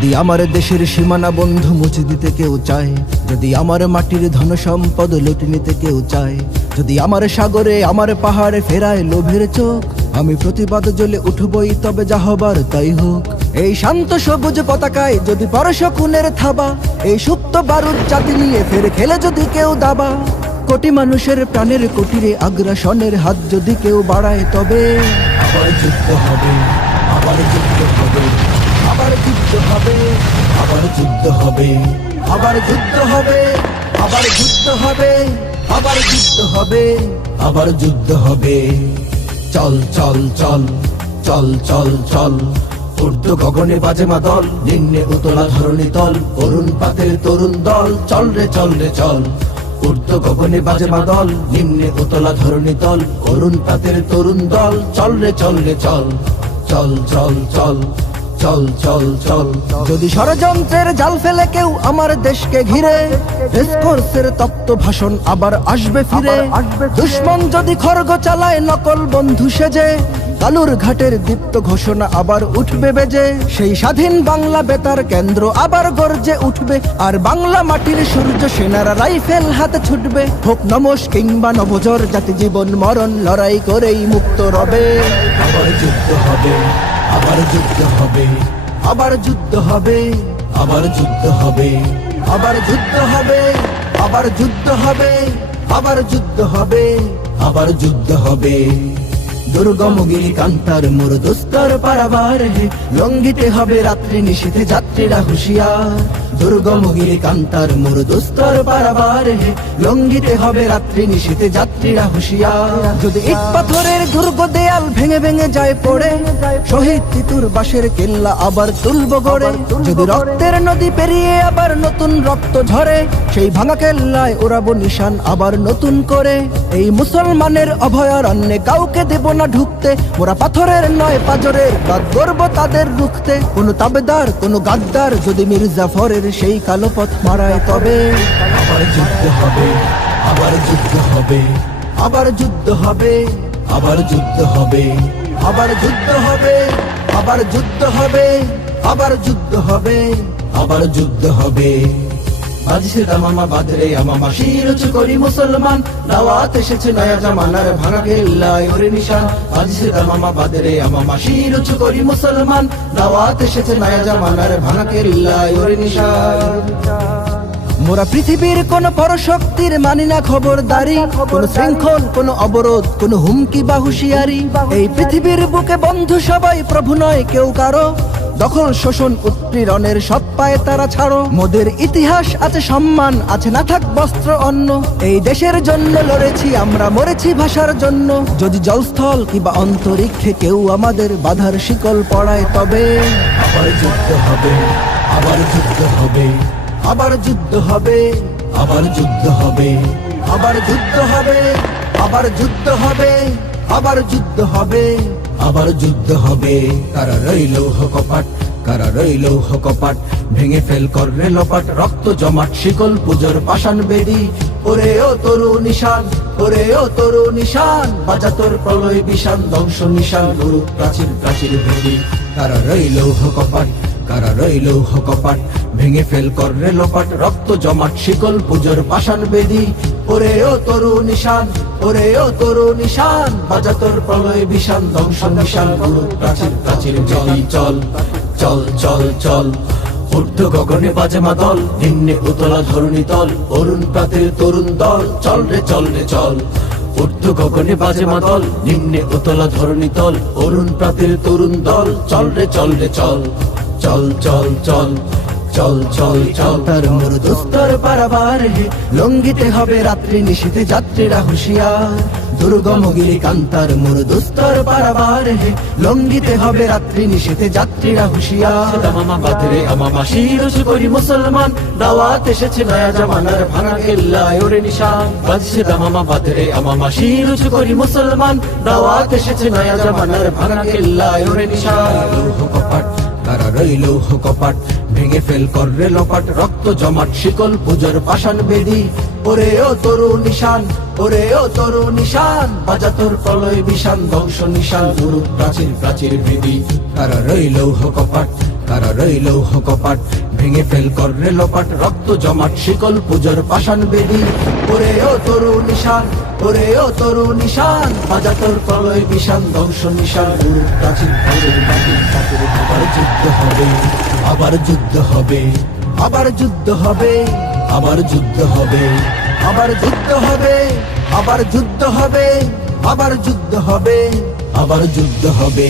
যদি আমার দেশের সীমানা বন্ধু মুছে দিতে কেউ চায়, যদি আমার মাটির ধন সম্পদ লুটে নিতে কেউ চায়, যদি আমার সাগরে আমার পাহাড়ে ফেরায় লোভের চোখ, আমি প্রতিবাদ জ্বলে উঠবই, তবে যা হবার তাই হোক। এই শান্ত সবুজ পতাকায় যদি পরশ খুনের থাবা, এই সুপ্ত বারুদ জাতি নিয়ে ফের খেলে যদি কেউ দাবা, কোটি মানুষের প্রাণের কুটিরে আগ্রাসনের হাত যদি কেউ বাড়ায়, তবে আবার যুদ্ধ হবে, আবার যুদ্ধ হবে, আবার যুদ্ধ হবে, আবার যুদ্ধ হবে, আবার যুদ্ধ হবে, আবার যুদ্ধ হবে, আবার যুদ্ধ হবে, আবার যুদ্ধ হবে। চল চল চল চল চল চল, ঊর্ধ্ব গগনে বাজে মাদল, নিম্নে উতলা ধরণী তল, অরুণ পাতের তরুণ দল, চল রে চল রে চল। ঊর্ধ্ব গগনে বাজে মাদল, নিম্নে উতলা ধরণী তল, অরুণ পাতের তরুণ দল, চল রে চল রে চল। চল চল চল চল চল চল। যদি ষড়যন্ত্রের জাল ফেলে কেউ আমার দেশকে ঘিরে, রেসকোর্সের তপ্ত ভাষণ আবার আসবে ফিরে। দুশ্মন যদি খড়গ চালায় নকল বন্ধু সেজে, কালুর ঘাটের দীপ্ত ঘোষণা আবার উঠবে বেজে। সেই স্বাধীন বাংলা বেতার কেন্দ্র আবার গর্জে উঠবে, আর বাংলা মাটির সূর্য সেনারা রাইফেল হাতে ছুটবে। হোক নমস কিংবা নবজর, জাতি জীবন মরণ লড়াই করেই মুক্ত রবে। আবার যুদ্ধ হবে, আবার যুদ্ধ হবে, আবার যুদ্ধ হবে, আবার যুদ্ধ হবে, আবার যুদ্ধ হবে, আবার যুদ্ধ হবে, আবার যুদ্ধ হবে, আবার যুদ্ধ হবে। দুর্গমগিরি কান্তার মোর দুস্তর পারাবার হে, লঙ্ঘিতে হবে রাত্রি নিশীথে যাত্রীরা হুঁশিয়ার। দুর্গমগিরি কান্তার মোর দুস্তর পারাবার হে, লঙ্ঘিতে হবে রাত্রি নিশীথে যাত্রীরা হুঁশিয়ার। যদি ইট পাথরের দুর্গ দেয়াল ভেঙে ভেঙে যায় পড়ে, শহীদ তিতুর বাঁশের কেল্লা আবার তুলব গড়ে। যদি রক্তের নদী পেরিয়ে আবার নতুন রক্ত ঝরে, সেই ভাঙা কেল্লায় ওড়াবো নিশান আবার নতুন করে। এই মুসলমানের অভয়ারণ্যে কাউকে দেব না ঢুকতে, ওরা পাথরের নয় পাজরের, বাদ গর্ব তাদের রুখতে। কোনো তাবেদার কোনো গাদ্দার যদি মির্জাফরের সেই কালো পথ মারায়, তবে আবার যুদ্ধ হবে, আবার যুদ্ধ হবে, আবার যুদ্ধ হবে, আবার যুদ্ধ হবে, আবার যুদ্ধ হবে, আবার যুদ্ধ হবে, আবার যুদ্ধ হবে, আবার যুদ্ধ হবে। বাজছে দামামা বাদরে আমামা, শির উঁচু করি মুসলমান, দাওয়াত এসেছে নয়া জামানার ভাঙা কেল্লায় ওরে নিশান। বাজছে দামামা বাদরে আমামা, শির উঁচু করি মুসলমান, দাওয়াত এসেছে নয়া জামানার ভাঙা কেল্লায় ওরে নিশান। মোরা পৃথিবীর কোন পরশক্তির মানি না খবরদারি, কোন শৃঙ্খল কোন অবরোধ কোন হুমকি বা হুঁশিয়ারি। এই পৃথিবীর বুকে বন্ধু সবাই, প্রভু নয় কেউ কারো। দখল শোষণ উৎপীড়নের সব পায়ে তারা ছাড়ো। মোদের ইতিহাস আছে সম্মান, আছে না থাক বস্ত্র অন্ন। এই দেশের জন্য লড়েছি আমরা, মরেছি ভাষার জন্য। যদি জলস্থল কিংবা অন্তরিক্ষে কেউ আমাদের বাধার শিকল পড়ায়, তবে আবার যুদ্ধ হবে, আবার যুদ্ধ হবে, আবার যুদ্ধ হবে, আবার যুদ্ধ হবে, আবার যুদ্ধ হবে, আবার যুদ্ধ হবে, আবার যুদ্ধ হবে, আবার যুদ্ধ হবে। কারা রইল কপাট, কারা রইল কপাট, ভেঙে ফেল করলে লোপাট। রক্ত জমাট শিকল পুজোর পাষাণ বেদি, ওরে ও তরু নিশান, ওরে ও তরু নিশান। বাজা তোর প্রলয় বিষান, ধ্বংস নিশান, গুরু প্রাচীর প্রাচীর ভেদি। কারা রইল কপাট, কারা রইল কপাট, ভেঙে ফেল করলে লোপাট। রক্ত জমাট শিকল পুজোর পাষাণ বেদি, ওরে ও তরু নিশান, ওরে ও তরু নিশান। বাজা তোর প্রলয় বিষান, ধ্বংস নিশান, গুরু প্রাচীর প্রাচীর ভেদি। চল চল চল চল, ঊর্ধ্ব গগনে বাজে মাদল, নিম্নে উতলা ধরণী তল, অরুণ প্রাতের তরুণ দল, চল রে চল রে চল। ঊর্ধ্ব গগনে বাজে মাদল, নিম্নে উতলা ধরণী তল, অরুণ প্রাতের তরুণ দল, চল রে চল রে চল। চল চল চল চল চল চল। তার মোর দুস্তর পারাবার হে, লঙ্ঘিতে হবে রাত্রি নিশীথে যাত্রীরা হুঁশিয়ার। দুর্গমগিরি কান্তার মোর দুস্তর পারাবার হে, লঙ্ঘিতে হবে রাত্রি নিশীথে যাত্রীরা হুঁশিয়ার। দামামা বাদরে আমামা, শির উঁচু করি মুসলমান, দাওয়াত এসেছে নয়া জামানার ভাঙা কেল্লায় ওরে নিশান। বাজছে দামামা বাদরে আমামা, শির উঁচু করি মুসলমান, দাওয়াত এসেছে নয়া জামানার ভাঙা কেল্লায় ওরে নিশান। কপাট, কারা রইল কপাট, ভেঙে ফেল করলে লোপাট। রক্ত জমাট শিকল পুজোর পাষাণ বেদি, ওরে ও তরু নিশান, ওরে ও তরু নিশান। বাজা তোর প্রলয় বিষান, ধ্বংস নিশান, গুরু প্রাচীর প্রাচীর ভেদি। কারা রইল কপাট, তারা রইল কপাট, ভেঙে ফেল কর রে লোপাট, রক্ত জমাট শিকল পূজার পাষাণ বেদি। ওরে ও তরু নিশান, ওরে ও তরু নিশান, বাজা তোর প্রলয় বিশান, ধ্বংস নিশান, গুরু প্রাচীন ভোরের বাকি ঠাকুর। আবার যুদ্ধ হবে, আবার যুদ্ধ হবে, আবার যুদ্ধ হবে, আবার যুদ্ধ হবে, আবার যুদ্ধ হবে, আবার যুদ্ধ হবে, আবার যুদ্ধ হবে, আবার যুদ্ধ হবে।